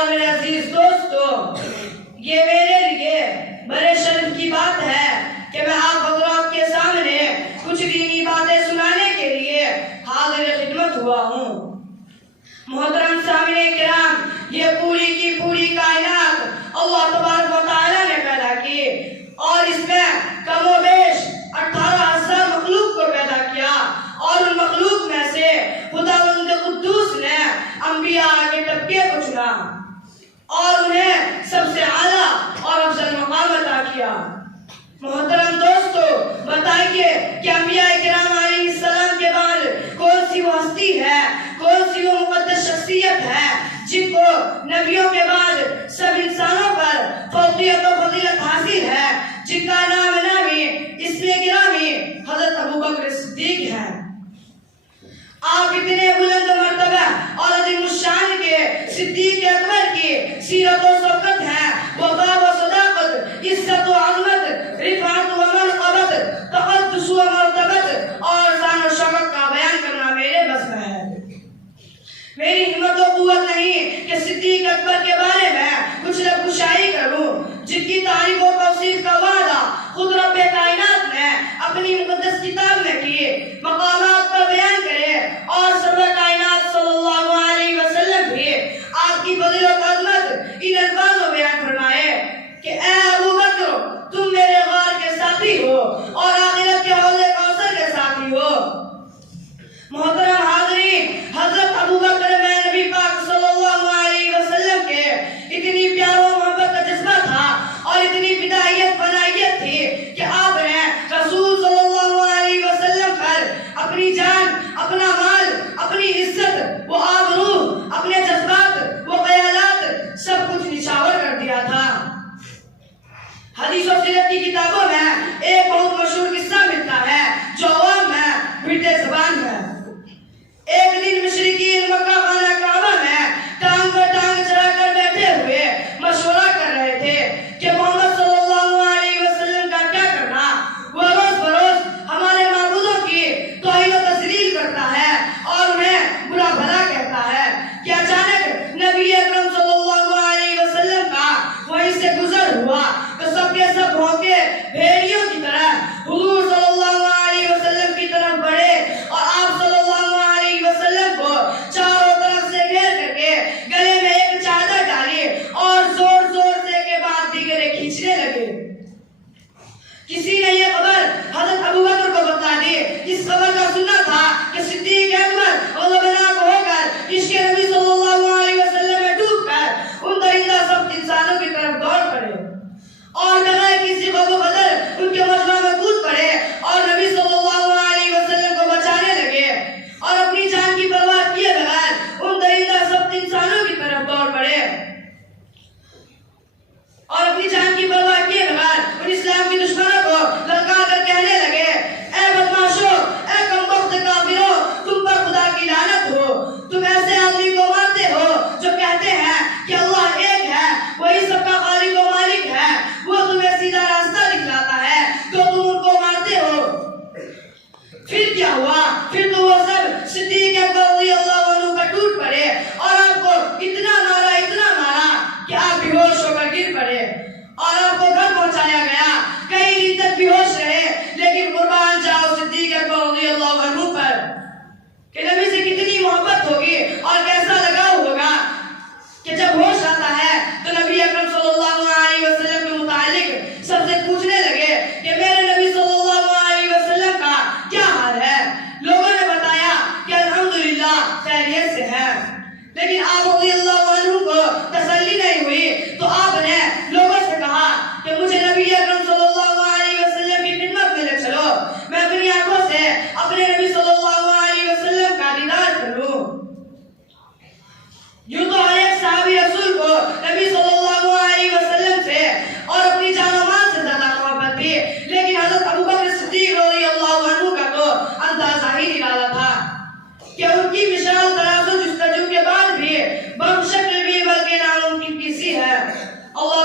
اور میرے عزیز دوستو، یہ میرے لیے بڑے شرف کی بات ہے کہ میں آپ حضرات کے سامنے کچھ دینی باتیں سنانے کے لیے حاضر خدمت ہوا ہوں۔ محترم سامعین کرام، یہ پوری کی پوری کائنات اللہ تبارک و تعالیٰ نے پیدا کی اور اس میں کم و بیش 18,000 مخلوق کو پیدا کیا، اور ان مخلوق میں سے خداوند قدوس نے انبیاء کے طبقے کو چنا اور انہیں سب سے اعلیٰ اور افضل مقام عطا کیا۔ محترم دوستو، بتائیے کہ انبیاء کرام علیہ السلام کے بعد کون سی وہ ہستی ہے، کون سی وہ مقدس شخصیت ہے جن کو نبیوں کے بعد سب انسانوں پر فوقیت و فضیلت حاصل ہے، جن کا نام نامی اسم گرامی حضرت ابوبکر صدیق ہے۔ آپ اتنے بلند مرتبہ اور عظیم الشان کے صدیق اکبر کی سیرت و سبقت ہے، وفا و صداقت، عزت و عظمت، رفعت و منقبت، تقدس و مرتبت اور شان و شوکت کا بیان کرنا میرے بس میں ہے۔ میری ہمت و قوت نہیں کہ صدیق اکبر کے بارے میں کچھ لب گشائی کروں، جن کی تعریف و توصیف کا وعدہ خود رب کائنات نے اپنی مقدس کتاب میں کیے، مقامات پر بیان کرے، اور سرور کائنات صلی اللہ علیہ وسلم بھی آپ کی فضیلت و عظمت ان الفاظ میں بیان فرمائے کہ اے ابو بکر، تم میرے غار کے ساتھی ہو اور آخرت کے حوض کوثر کے ساتھی ہو۔ محترم حاضرین، حضرت ابو بکر میں نبی پاک صلی اللہ علیہ وسلم کے اتنی پیار و محبت کا جذبہ تھا اور اتنی فدائیت فنائیت تھی کہ آپ نے رسول صلی اللہ علیہ وسلم پر اپنی جان، اپنا مال، اپنی عزت، وہ آبرو، اپنے جذبات، وہ خیالات سب کچھ نچھاور کر دیا تھا۔ حدیث و سیرت کی کتابوں میں ایک بہت مشہور قصہ ملتا ہے جو عوام میں میٹھے زبان ہے۔ ایک دن مشرکین مکہ خانہ کعبہ میں ٹانگ پر ٹانگ چڑھا کر بیٹھے ہوئے مشورہ کر رہے تھے کہ محمد صلی اللہ علیہ وسلم کا کیا کرنا۔ وہ روز بروز ہمارے معبودوں کی توہین و تذلیل کرتا ہے اور انہیں برا بھلا کہتا ہے کہ اچانک نبی اکرم صلی اللہ علیہ وسلم کا وہیں سے گزر ہوا تو سب کے سب بھونکے بھیڑیوں کی طرح حضور صلی اللہ علیہ وسلم کی طرف بڑھے اور آپ صلی اللہ علیہ وسلم کو چاروں طرف سے گھیر کر کے گلے میں ایک چادر ڈالی اور زور زور سے کے بعد دیگرے کھینچنے لگے۔ کسی نے یہ خبر حضرت ابو بکر کو بتا دی۔ اس خبر کا سننا تھا کہ صدیق اکبر غضبناک ہو کر عشق نبی صلی اللہ علیہ وسلم میں ڈوب کر ان درندہ سب انسانوں کی طرف دوڑ پڑے اور بغیر کسی غضب و غضب ان کے مجمع میں کود پڑے اور نبی صلی اللہ علیہ وسلم کو بچانے لگے اور اپنی جان کی پرواہ کیے بغیر ان درندہ سب انسانوں کی طرف دوڑ پڑے اور اپنی جان کی پرواہ کیے بغیر ان اسلام کی دشمنوں کو للکار کر کہنے لگے، اے بدماشو، اے کمبخت کافرو، تم پر خدا کی لعنت ہو۔ تم ایسے آدمی کو مارتے ہو جو کہتے ہیں کہ اللہ ایک ہے، وہی سب کا خالق و مالک ہے، وہ تمہیں سیدھا راستہ دکھلاتا ہے تو تم ان کو مارتے ہو۔ پھر کیا ہوا؟ پھر تو وہ سب صدیق اکبر رضی اللہ عنہ پر ٹوٹ پڑے اور آپ کو اتنا مارا کہ آپ بے ہوش ہو کر گر پڑے اور آپ کو گھر پہنچایا گیا۔ کئی دن تک بے ہوش رہے، لیکن قربان جاؤ صدیق اکبر رضی اللہ عنہ پر کہ نبی سے کتنی محبت ہوگی اور کیسا لگاؤ ہوگا کہ جب ہوش آتا ہے تو نبی اکرم صلی اللہ علیہ وسلم کے متعلق سب سے پوچھنے لگے کہ میرے نبی صلی اللہ علیہ وسلم کا کیا حال ہے۔ لوگوں نے بتایا کہ الحمدللہ خیریت سے ہے، لیکن آپ رضی اللہ عنہ کو تسلی نہیں ہوئی تو آپ نے لوگوں سے کہا کہ مجھے نبی اکرم صلی اللہ علیہ وسلم کی خدمت میں لے چلو، میں اپنی آنکھوں سے اپنے نبی صلی اللہ علیہ وسلم کا دیدار کر لوں۔ یوں تو ہر ایک صحابی رسول کو نبی صلی اللہ علیہ وسلم سے اور اپنی جان و مال سے زیادہ محبت تھی، لیکن حضرت ابوبکر صدیق رضی اللہ عنہ کا تو اندازہ ہی نرالا تھا کہ ان کی وشال تراز و جستجو کے بعد بھی بہم شکل بھی بلکہ ناممکن کسی ہے۔ اللہ